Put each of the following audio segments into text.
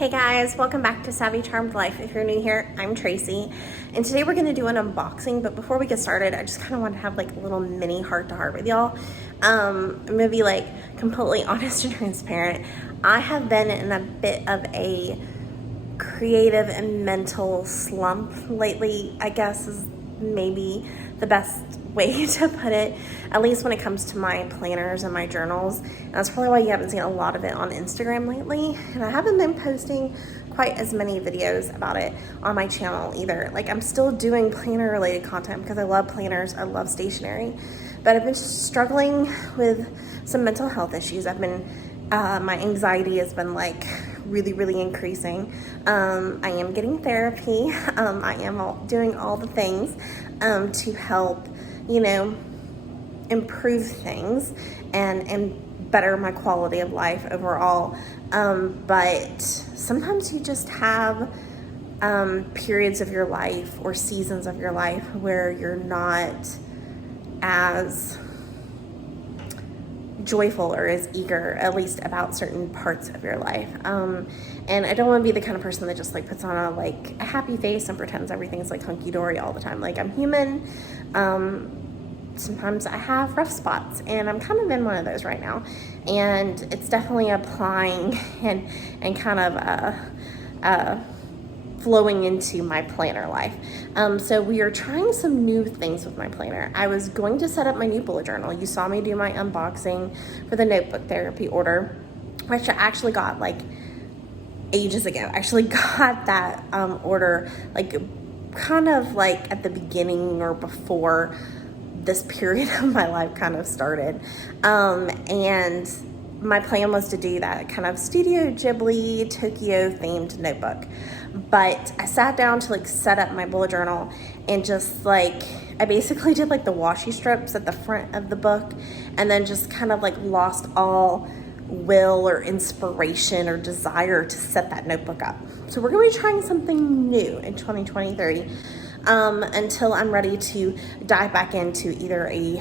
Hey guys, welcome back to Savvy Charmed Life. If you're new here, I'm Tracy, and today we're gonna do an unboxing, but before we get started, I just kind of want to have like a little mini heart-to-heart with y'all. I'm gonna be like completely honest and transparent. I have been in a bit of a creative and mental slump lately, I guess is maybe the best way to put it, at least when it comes to my planners and my journals. And that's probably why you haven't seen a lot of it on Instagram lately, and I haven't been posting quite as many videos about it on my channel either. Like, I'm still doing planner related content because I love planners, I love stationery, but I've been struggling with some mental health issues. My anxiety has been like really increasing. I am getting therapy. I am doing all the things to help, improve things and better my quality of life overall. But sometimes you just have periods of your life or seasons of your life where you're not as joyful or as eager, at least about certain parts of your life. And I don't want to be the kind of person that just like puts on a happy face and pretends everything's like hunky-dory all the time. Like, I'm human. Sometimes I have rough spots, and I'm kind of in one of those right now, and it's definitely applying and kind of flowing into my planner life. So we are trying some new things with my planner. I was going to set up my new bullet journal. You saw me do my unboxing for the notebook therapy order, which I actually got like ages ago. I actually got that order kind of like at the beginning or before this period of my life kind of started. And my plan was to do that kind of Studio Ghibli Tokyo themed notebook. But I sat down to set up my bullet journal, and just I basically did the washi strips at the front of the book, and then just kind of lost all will or inspiration or desire to set that notebook up. So we're gonna be trying something new in 2023 until I'm ready to dive back into either a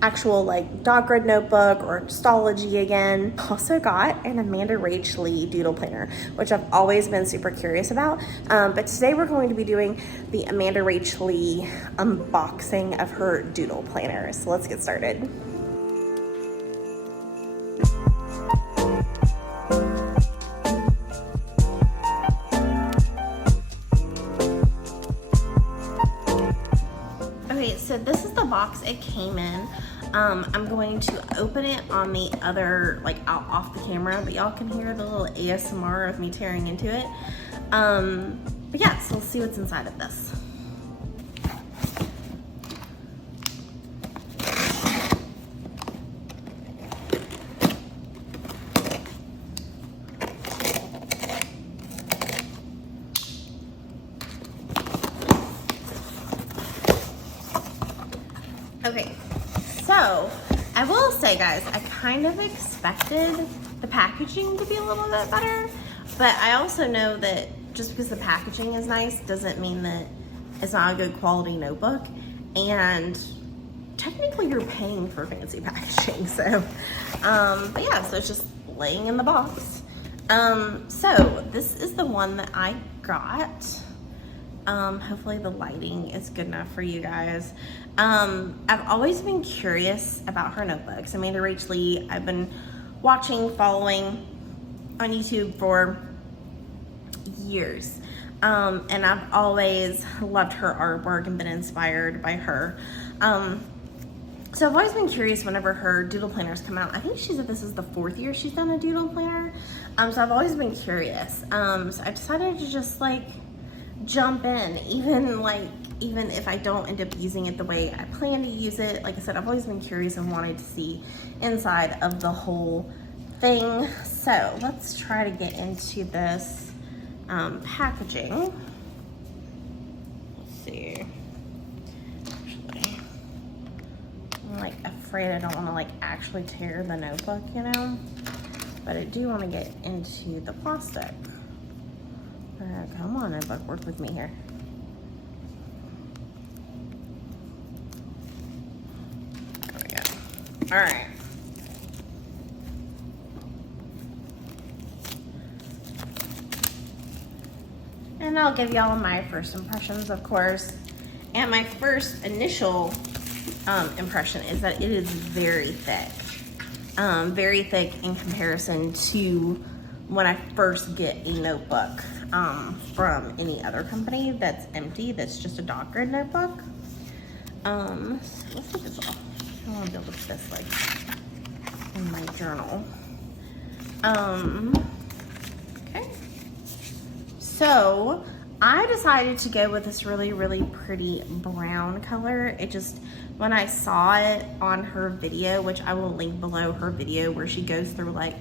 actual dog grid notebook or Stology again. Also got an amandarachlee doodle planner, which I've always been super curious about. But today we're going to be doing the amandarachlee unboxing of her doodle planner. So let's get started. Okay, so this is the box it came in. I'm going to open it on the other, out off the camera, but y'all can hear the little ASMR of me tearing into it. But yeah, so let's see what's inside of this. Okay, so I will say, guys, I kind of expected the packaging to be a little bit better, but I also know that just because the packaging is nice doesn't mean that it's not a good quality notebook. And technically you're paying for fancy packaging, so but yeah, so it's just laying in the box. So this is the one that I got. Hopefully the lighting is good enough for you guys. I've always been curious about her notebooks. amandarachlee, I've been following on YouTube for years. And I've always loved her artwork and been inspired by her. So I've always been curious whenever her doodle planners come out. I think she said this is the 4th year she's done a doodle planner. So I've always been curious. So I decided to just jump in, even if I don't end up using it the way I plan to use it. Like I said, I've always been curious and wanted to see inside of the whole thing. So let's try to get into this packaging. Let's see. Actually, I'm afraid I don't want to actually tear the notebook, but I do want to get into the plastic. Come on, notebook, work with me here. There we go. All right. And I'll give y'all my first impressions, of course. And my first initial impression is that it is very thick. Very thick in comparison to when I first get a notebook from any other company that's empty, that's just a dot grid notebook. So let's take this off. I want to be able to put this like in my journal. Okay. So I decided to go with this really, really pretty brown color. It just, when I saw it on her video, which I will link below her video where she goes through like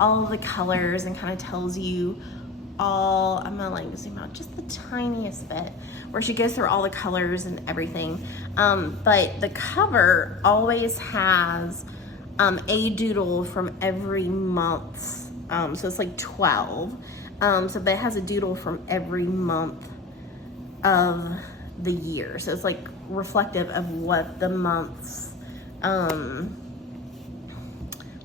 all of the colors and kind of tells you all, I'm gonna like zoom out just the tiniest bit, where she goes through all the colors and everything. But the cover always has a doodle from every month. So it's like 12. So that has a doodle from every month of the year. So it's like reflective of what the month's, what am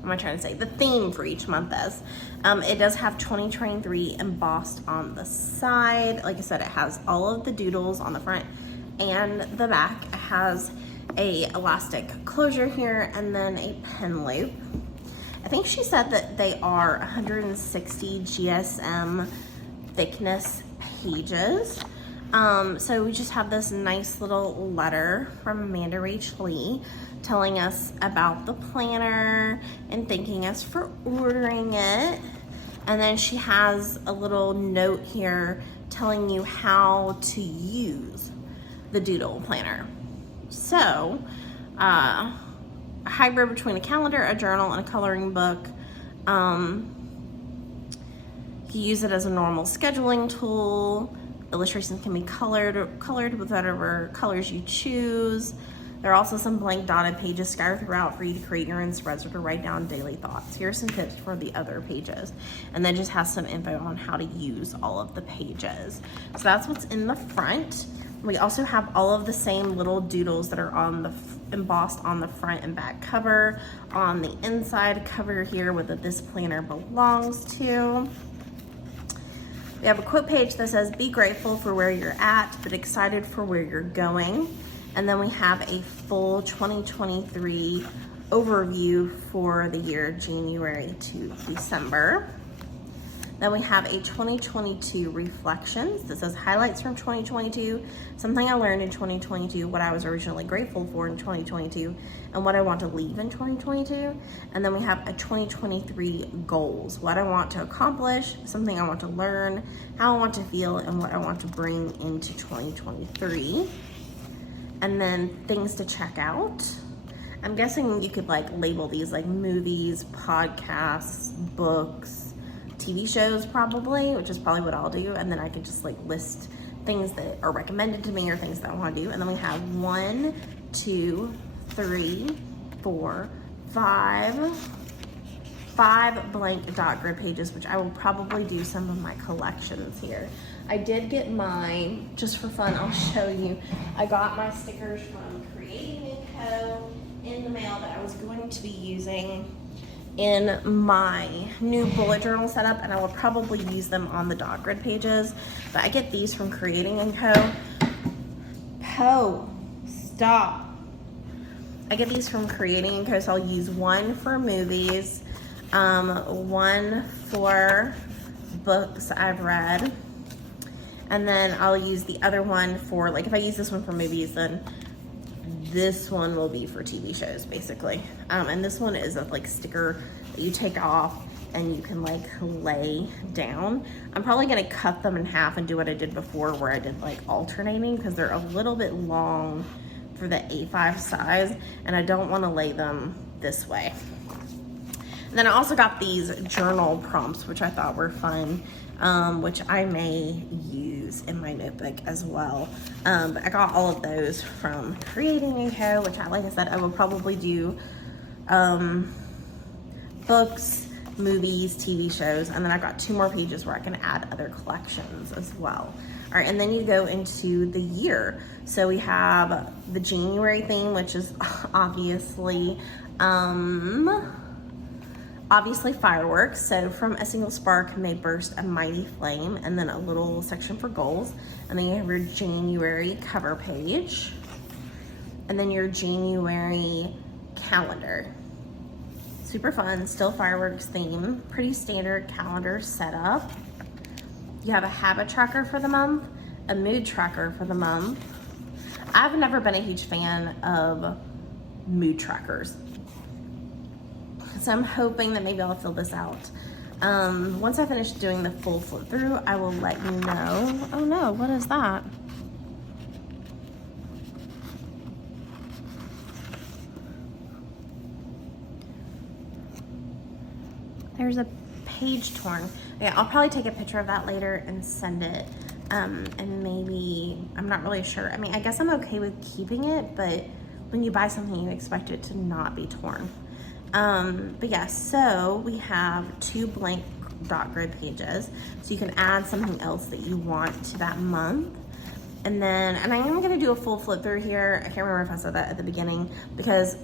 I trying to say? The theme for each month is. It does have 2023 embossed on the side. Like I said, it has all of the doodles on the front and the back. It has a elastic closure here and then a pen loop. I think she said that they are 160 GSM thickness pages. So we just have this nice little letter from amandarachlee telling us about the planner and thanking us for ordering it. And then she has a little note here telling you how to use the Doodle Planner. So, a hybrid between a calendar, a journal, and a coloring book. You use it as a normal scheduling tool. Illustrations can be colored with whatever colors you choose. There are also some blank dotted pages scattered throughout for you to create your own spreads or to write down daily thoughts. Here are some tips for the other pages. And then just has some info on how to use all of the pages. So that's what's in the front. We also have all of the same little doodles that are on the embossed on the front and back cover, on the inside cover here where this planner belongs to. We have a quote page that says, "Be grateful for where you're at, but excited for where you're going." And then we have a full 2023 overview for the year January to December. Then we have a 2022 reflections that says highlights from 2022, something I learned in 2022, what I was originally grateful for in 2022, and what I want to leave in 2022. And then we have a 2023 goals, what I want to accomplish, something I want to learn, how I want to feel, and what I want to bring into 2023. And then things to check out. I'm guessing you could like label these like movies, podcasts, books, TV shows probably, which is probably what I'll do. And then I could just like list things that are recommended to me or things that I want to do. And then we have 1, 2, 3, 4, 5 blank dot grid pages, which I will probably do some of my collections here. I did get mine, just for fun, I'll show you. I got my stickers from Creating & Co. in the mail that I was going to be using in my new bullet journal setup, and I will probably use them on the dot grid pages. But I get these from Creating & Co. Stop. I get these from Creating & Co. So I'll use one for movies, one for books I've read, and then I'll use the other one for, like if I use this one for movies, then this one will be for TV shows basically. And this one is a like sticker that you take off and you can like lay down. I'm probably gonna cut them in half and do what I did before where I did like alternating, because they're a little bit long for the A5 size and I don't want to lay them this way. And then I also got these journal prompts, which I thought were fun, which I may use in my notebook as well. But I got all of those from Creating & Co., which like I said, I will probably do books, movies, TV shows, and then I've got 2 more pages where I can add other collections as well. All right, and then you go into the year. So we have the January theme, which is obviously Obviously fireworks, so from a single spark may burst a mighty flame, and then a little section for goals. And then you have your January cover page, and then your January calendar. Super fun, still fireworks theme, pretty standard calendar setup. You have a habit tracker for the month, a mood tracker for the month. I've never been a huge fan of mood trackers, so I'm hoping that maybe I'll fill this out. Once I finish doing the full flip through, I will let you know. Oh no, what is that? There's a page torn. Okay, I'll probably take a picture of that later and send it. And maybe, I'm not really sure. I mean, I guess I'm okay with keeping it, but when you buy something, you expect it to not be torn. But yeah, so we have 2 blank dot grid pages. So you can add something else that you want to that month. And then, and I am gonna do a full flip through here. I can't remember if I said that at the beginning, because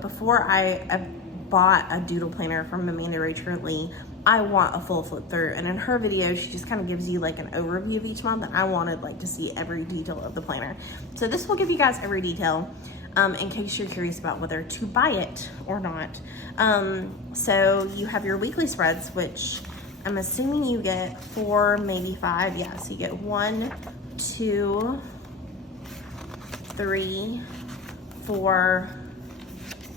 before I bought a doodle planner from amandarachlee, I want a full flip through, and in her video she just kind of gives you like an overview of each month, and I wanted like to see every detail of the planner. So this will give you guys every detail in case you're curious about whether to buy it or not. So you have your weekly spreads, which I'm assuming you get 4, maybe 5. Yeah, so you get 1, 2, 3, 4,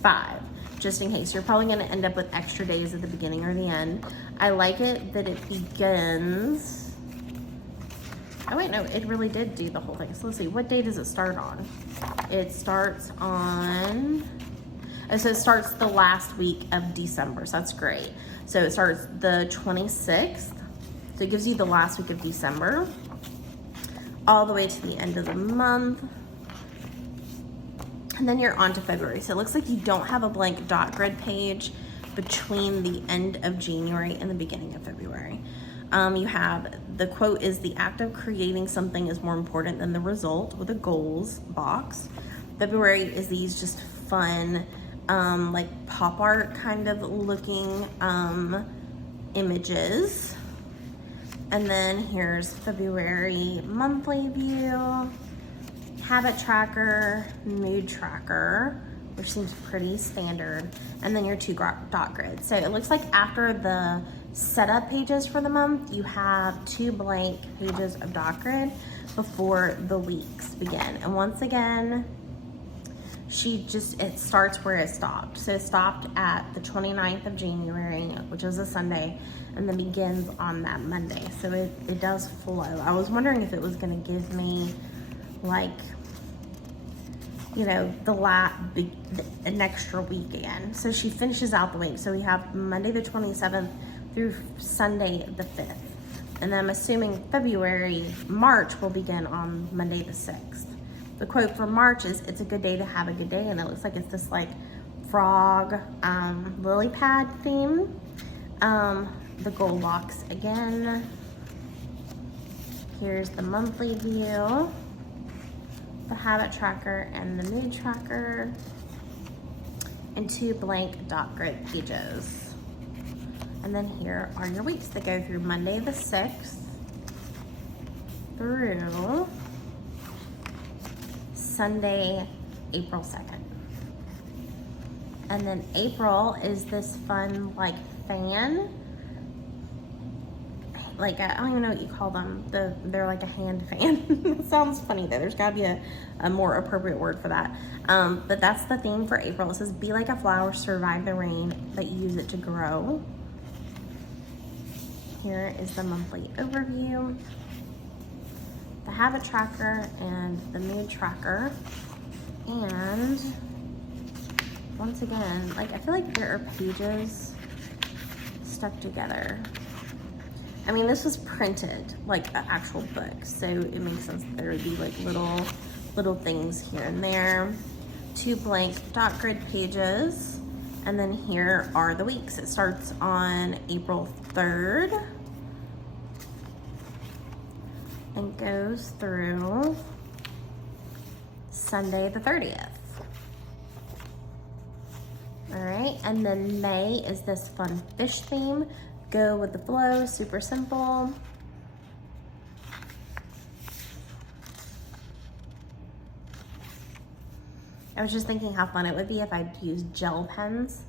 5. Just in case. You're probably going to end up with extra days at the beginning or the end. I like it that it begins. Oh wait, no, it really did do the whole thing. So let's see, what day does it start on? It starts on, so it starts the last week of December, so that's great. So it starts the 26th, so it gives you the last week of December, all the way to the end of the month. And then you're on to February. So it looks like you don't have a blank dot grid page between the end of January and the beginning of February. You have, the quote is, "The act of creating something is more important than the result," with a goals box. February is these just fun, like pop art kind of looking images. And then here's February monthly view, habit tracker, mood tracker, which seems pretty standard, and then your 2 dot grids. So it looks like after the setup pages for the month, you have 2 blank pages of dot grid before the weeks begin. And once again, it starts where it stopped. So it stopped at the 29th of January, which is a Sunday, and then begins on that Monday. So it does flow. I was wondering if it was gonna give me like, you know, an extra week again. So she finishes out the week. So we have Monday the 27th through Sunday the 5th. And then I'm assuming March will begin on Monday the 6th. The quote for March is, "It's a good day to have a good day." And it looks like it's this like frog lily pad theme. The goal box again. Here's the monthly view, the habit tracker and the mood tracker, and 2 blank dot grid pages. And then here are your weeks that go through Monday the 6th through Sunday, April 2nd. And then April is this fun like fan. Like, I don't even know what you call them. They're like a hand fan. It sounds funny though. There's gotta be a more appropriate word for that. But that's the theme for April. It says, "Be like a flower, survive the rain, but use it to grow." Here is the monthly overview, the habit tracker and the mood tracker. And once again, like, I feel like there are pages stuck together. I mean, this was printed like an actual book, so it makes sense that there would be like little things here and there. 2 blank dot grid pages, and then here are the weeks. It starts on April 3rd and goes through Sunday the 30th. All right, and then May is this fun fish theme. Go with the flow, super simple. I was just thinking how fun it would be if I'd used gel pens,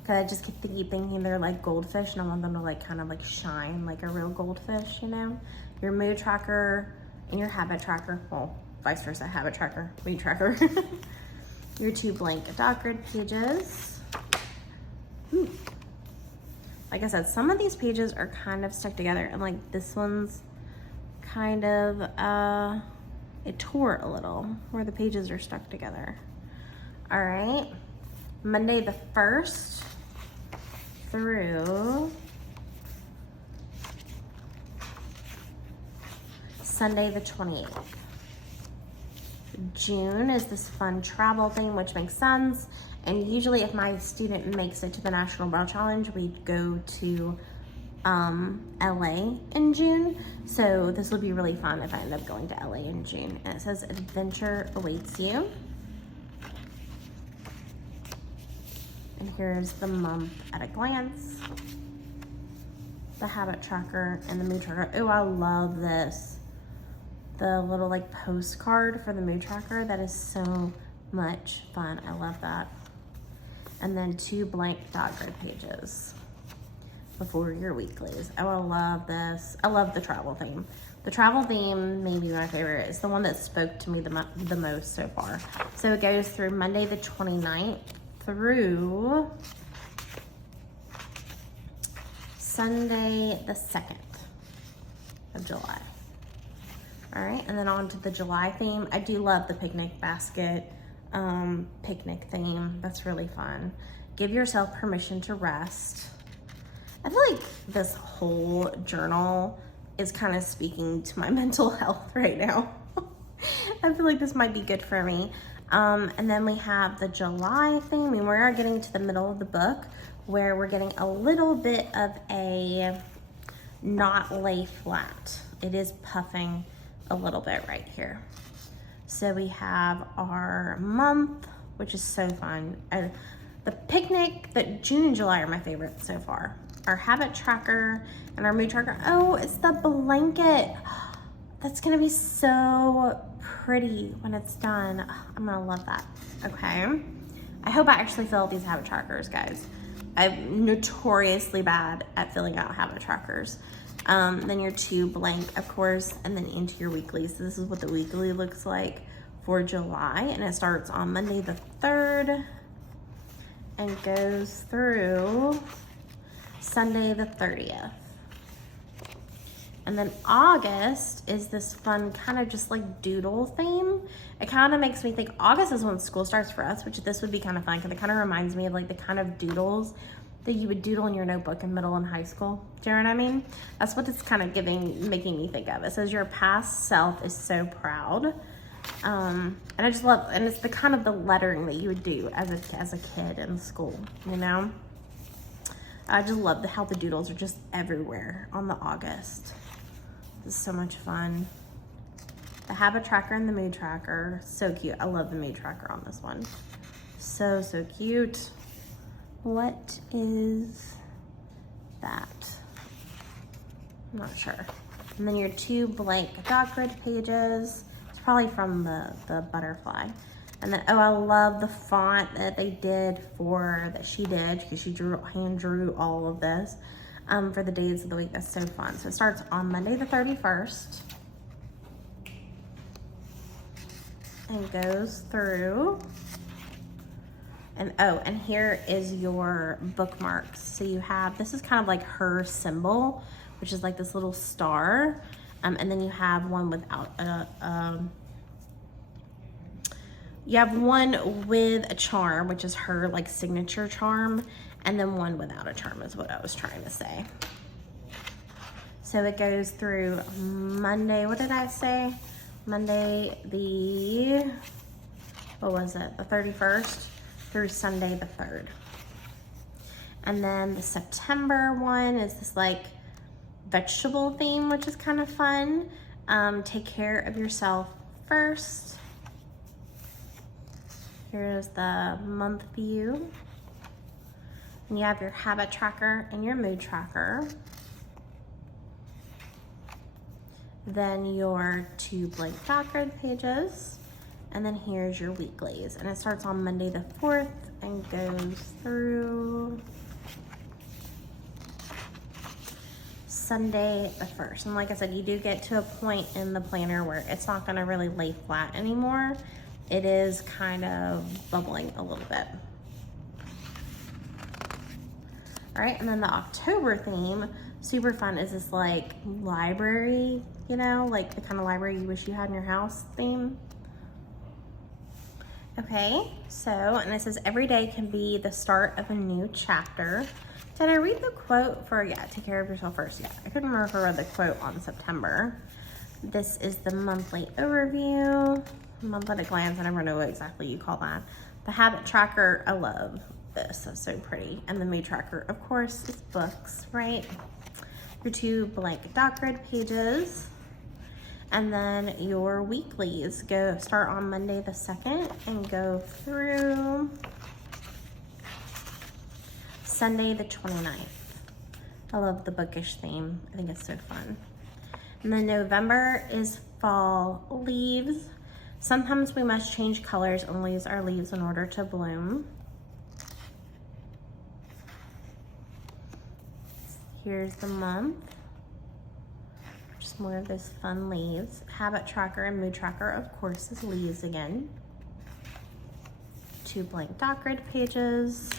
because I just keep thinking they're like goldfish and I want them to like kind of like shine like a real goldfish, you know? Your mood tracker and your habit tracker, well, vice versa, habit tracker, mood tracker. Your 2 blank dot grid pages. Ooh. Like I said, some of these pages are kind of stuck together, and like this one's kind of, it tore a little where the pages are stuck together. All right, Monday the 1st through Sunday the 28th. June is this fun travel thing, which makes sense. And usually if my student makes it to the National Braille Challenge, we go to LA in June. So this will be really fun if I end up going to LA in June. And it says adventure awaits you. And here's the month at a glance, the habit tracker and the mood tracker. Oh, I love this. The little like postcard for the mood tracker. That is so much fun. I love that. And then 2 blank dot grid pages before your weeklies. Oh, I love this. I love the travel theme. The travel theme may be my favorite. It's the one that spoke to me the most so far. So it goes through Monday the 29th through Sunday the 2nd of July. All right, and then on to the July theme. I do love the picnic basket picnic theme. That's really fun. Give yourself permission to rest. I feel like this whole journal is kind of speaking to my mental health right now. I feel like this might be good for me. And then we have the July theme. I mean, we are getting to the middle of the book where we're getting a little bit of a not lay flat. It is puffing a little bit right here. So we have our month, which is so fun. The picnic, June and July are my favorites so far. Our habit tracker and our mood tracker. Oh, it's the blanket. That's gonna be so pretty when it's done. I'm gonna love that. Okay. I hope I actually fill out these habit trackers, guys. I'm notoriously bad at filling out habit trackers. Then your 2 blank, of course, and then into your weeklies. So this is what the weekly looks like for July, and it starts on Monday the 3rd and goes through Sunday the 30th. And then August is this fun kind of just like doodle theme. It kind of makes me think August is when school starts for us, which this would be kind of fun because it kind of reminds me of like the kind of doodles that you would doodle in your notebook in middle and high school. Do you know what I mean? That's what it's kind of making me think of. It says your past self is so proud. And I just love, and it's the kind of the lettering that you would do as a kid in school, you know? I just love how the doodles are just everywhere on the August. This is so much fun. The habit tracker and the mood tracker, so cute. I love the mood tracker on this one. So, so cute. What is that? I'm not sure. And then your 2 blank dot grid pages. It's probably from the butterfly. And then, oh, I love the font that they did that she did, because she hand drew all of this for the days of the week. That's so fun. So it starts on Monday the 31st and goes through. And oh, and here is your bookmarks. So you have, this is kind of like her symbol, which is like this little star. And then you have one without you have one with a charm, which is her like signature charm, and then one without a charm is what I was trying to say. So it goes through Monday, what did I say? Monday the, what was it? The 31st through Sunday the 3rd. And then the September one is this like vegetable theme, which is kind of fun. Take care of yourself first. Here's the month view. And you have your habit tracker and your mood tracker. Then your 2 blank dot grid pages. And then here's your weeklies. And it starts on Monday the 4th and goes through Sunday the 1st. And like I said, you do get to a point in the planner where it's not gonna really lay flat anymore. It is kind of bubbling a little bit. All right, and then the October theme, super fun, is this like library, you know, like the kind of library you wish you had in your house theme. Okay, so, and it says every day can be the start of a new chapter. Did I read the quote for, yeah, take care of yourself first? Yeah, I couldn't remember if I read the quote on September. This is the monthly overview, month at a glance. I never know what exactly you call that. The habit tracker, I love this, it's so pretty. And the mood tracker, of course, is books, right? Your 2 blank dot grid pages. And then your weeklies start on Monday the 2nd and go through Sunday the 29th. I love the bookish theme. I think it's so fun. And then November is fall leaves. Sometimes we must change colors and lose our leaves in order to bloom. Here's the month. Just more of those fun leaves. Habit tracker and mood tracker, of course, is leaves again. 2 blank dot grid pages.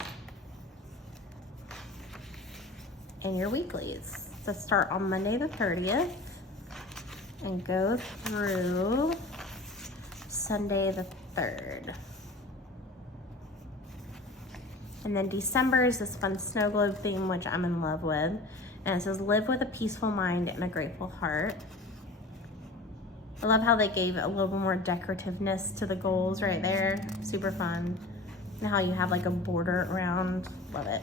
And your weeklies. So start on Monday the 30th and go through Sunday the 3rd. And then December is this fun snow globe theme, which I'm in love with. And it says, live with a peaceful mind and a grateful heart. I love how they gave a little more decorativeness to the goals right there. Super fun. And how you have like a border around, love it.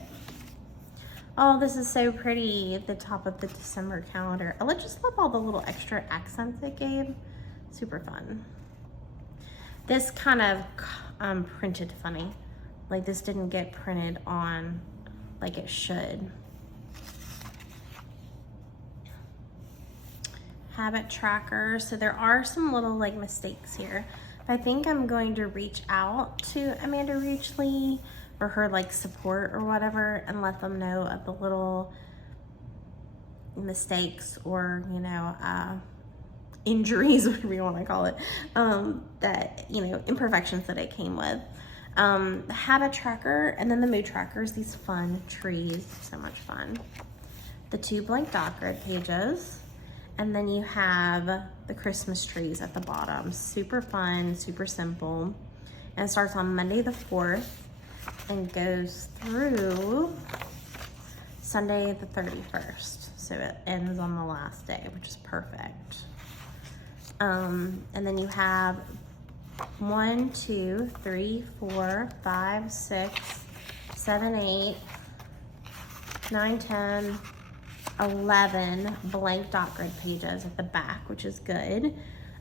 Oh, this is so pretty, the top of the December calendar. I just love all the little extra accents it gave. Super fun. This kind of printed funny. Like this didn't get printed on like it should. Habit tracker. So there are some little like mistakes here. I think I'm going to reach out to amandarachlee or her like support or whatever and let them know of the little mistakes or, you know, injuries, whatever you want to call it, that, you know, imperfections that it came with. The habit tracker and then the mood trackers, these fun trees, so much fun. The 2 blank dot grid pages. And then you have the Christmas trees at the bottom. Super fun, super simple. And it starts on Monday the 4th and goes through Sunday the 31st. So it ends on the last day, which is perfect. And then you have 1, 2, 3, 4, 5, 6, 7, 8, 9, 10, 11 blank dot grid pages at the back, which is good.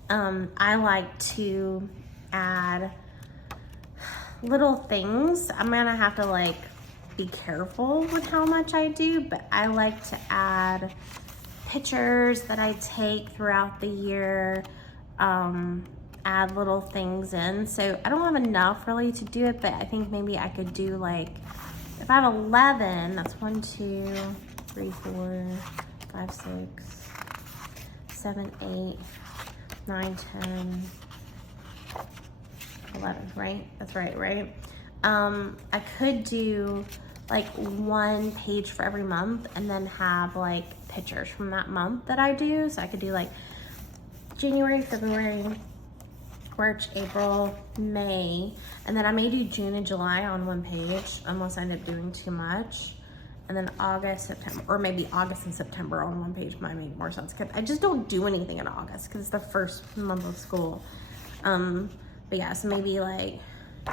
I like to add little things. I'm gonna have to like be careful with how much I do, but I like to add pictures that I take throughout the year, add little things in. So I don't have enough really to do it, but I think maybe I could do like, if I have 11, that's 1, 2, 3, 4, 5, 6, 7, 8, 9, 10, 11, right? That's right, right? I could do like 1 page for every month and then have like pictures from that month that I do. So I could do like January, February, March, April, May, and then I may do June and July on 1 page unless I end up doing too much. And then August, September, or maybe August and September on 1 page might make more sense. Cause I just don't do anything in August because it's the first month of school. But yeah, so maybe like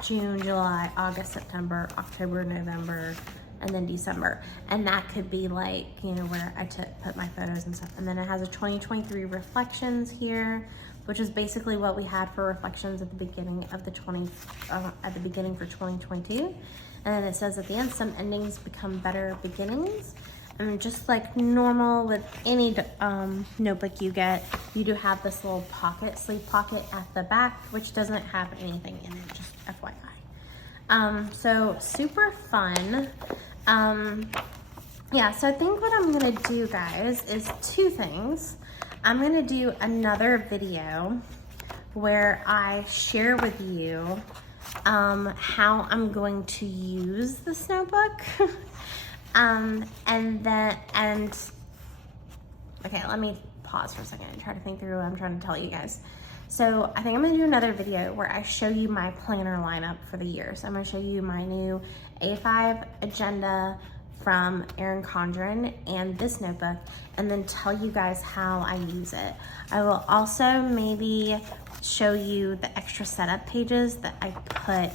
June, July, August, September, October, November, and then December. And that could be like, you know, where I put my photos and stuff. And then it has a 2023 reflections here, which is basically what we had for reflections at the beginning of the beginning for 2022. And then it says at the end, some endings become better beginnings. And just like normal with any notebook you get, you do have this little pocket, sleeve pocket at the back, which doesn't have anything in it, just FYI. So super fun. Yeah, so I think what I'm gonna do, guys, is two things. I'm gonna do another video where I share with you how I'm going to use this notebook. Okay, let me pause for a second and try to think through what I'm trying to tell you guys. So I think I'm gonna do another video where I show you my planner lineup for the year. So I'm gonna show you my new A5 agenda from Erin Condren and this notebook, and then tell you guys how I use it. I will also maybe show you the extra setup pages that I put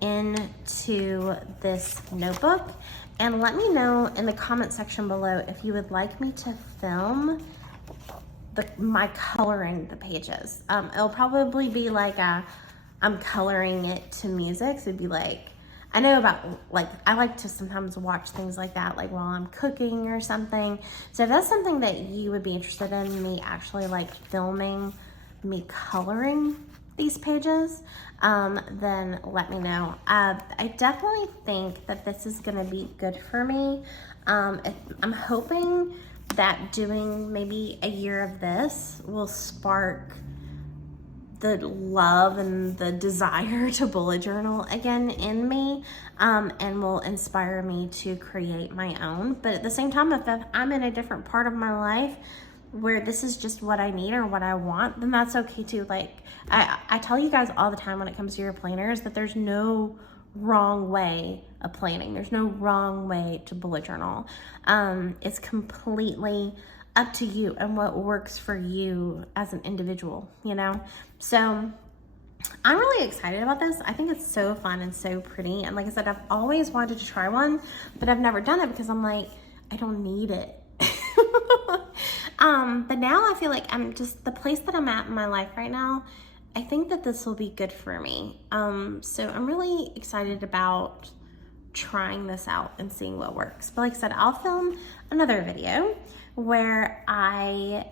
into this notebook. And let me know in the comment section below if you would like me to film my coloring the pages. It'll probably be like I'm coloring it to music. So it'd be like, I know about, like, I like to sometimes watch things like that, like while I'm cooking or something. So if that's something that you would be interested in, me actually like filming me coloring these pages, then let me know. I definitely think that this is gonna be good for me. I'm hoping that doing maybe a year of this will spark the love and the desire to bullet journal again in me, and will inspire me to create my own. But at the same time, if I'm in a different part of my life where this is just what I need or what I want, then that's okay too. Like I tell you guys all the time when it comes to your planners that there's no wrong way of planning. There's no wrong way to bullet journal. It's completely up to you and what works for you as an individual, you know? So I'm really excited about this. I think it's so fun and so pretty. And like I said, I've always wanted to try one, but I've never done it because I'm like, I don't need it. But now I feel like I'm just, the place that I'm at in my life right now, I think that this will be good for me. So I'm really excited about trying this out and seeing what works. But like I said, I'll film another video where I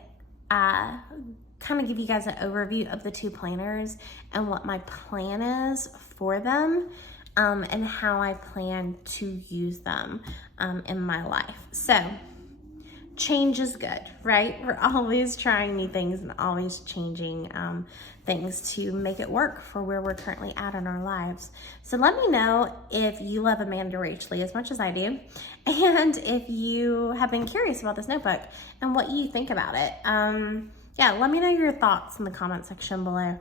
kind of give you guys an overview of the two planners and what my plan is for them, and how I plan to use them in my life. So change is good, right? We're always trying new things and always changing things to make it work for where we're currently at in our lives. So let me know if you love amandarachlee as much as I do, and if you have been curious about this notebook and what you think about it. Yeah, let me know your thoughts in the comment section below.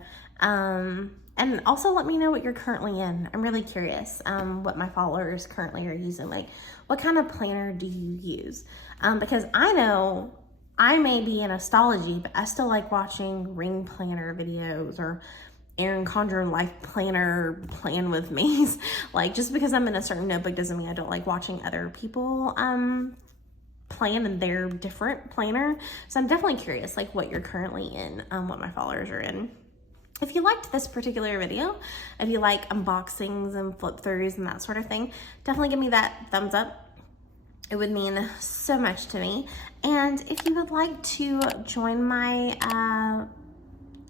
And also let me know what you're currently in. I'm really curious what my followers currently are using. Like, what kind of planner do you use? Because I know I may be in astrology, but I still like watching ring planner videos or Erin Condren life planner plan with me. Like, just because I'm in a certain notebook doesn't mean I don't like watching other people plan in their different planner. So I'm definitely curious, like, what you're currently in, what my followers are in. If you liked this particular video, if you like unboxings and flip throughs and that sort of thing, definitely give me that thumbs up. It would mean so much to me. And if you would like to join my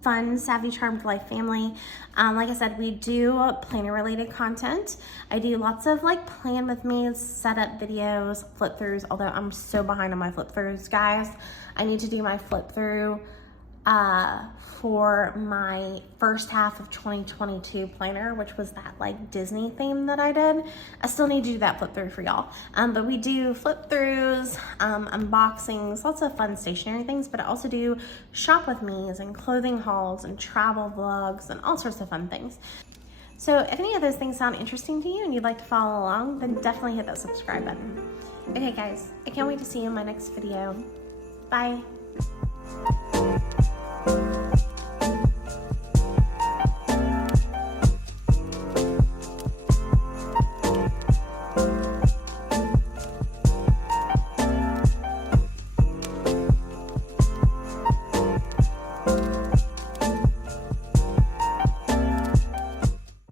fun Savvy Charmed Life family, like I said, we do planner related content. I do lots of like plan with me, setup videos, flip throughs, although I'm so behind on my flip throughs, guys. I need to do my flip through for my first half of 2022 planner, which was that like Disney theme that I did. I still need to do that flip through for y'all. But we do flip throughs, unboxings, lots of fun stationery things, but I also do shop with me's and clothing hauls and travel vlogs and all sorts of fun things. So if any of those things sound interesting to you and you'd like to follow along, then definitely hit that subscribe button. Okay guys, I can't wait to see you in my next video. Bye.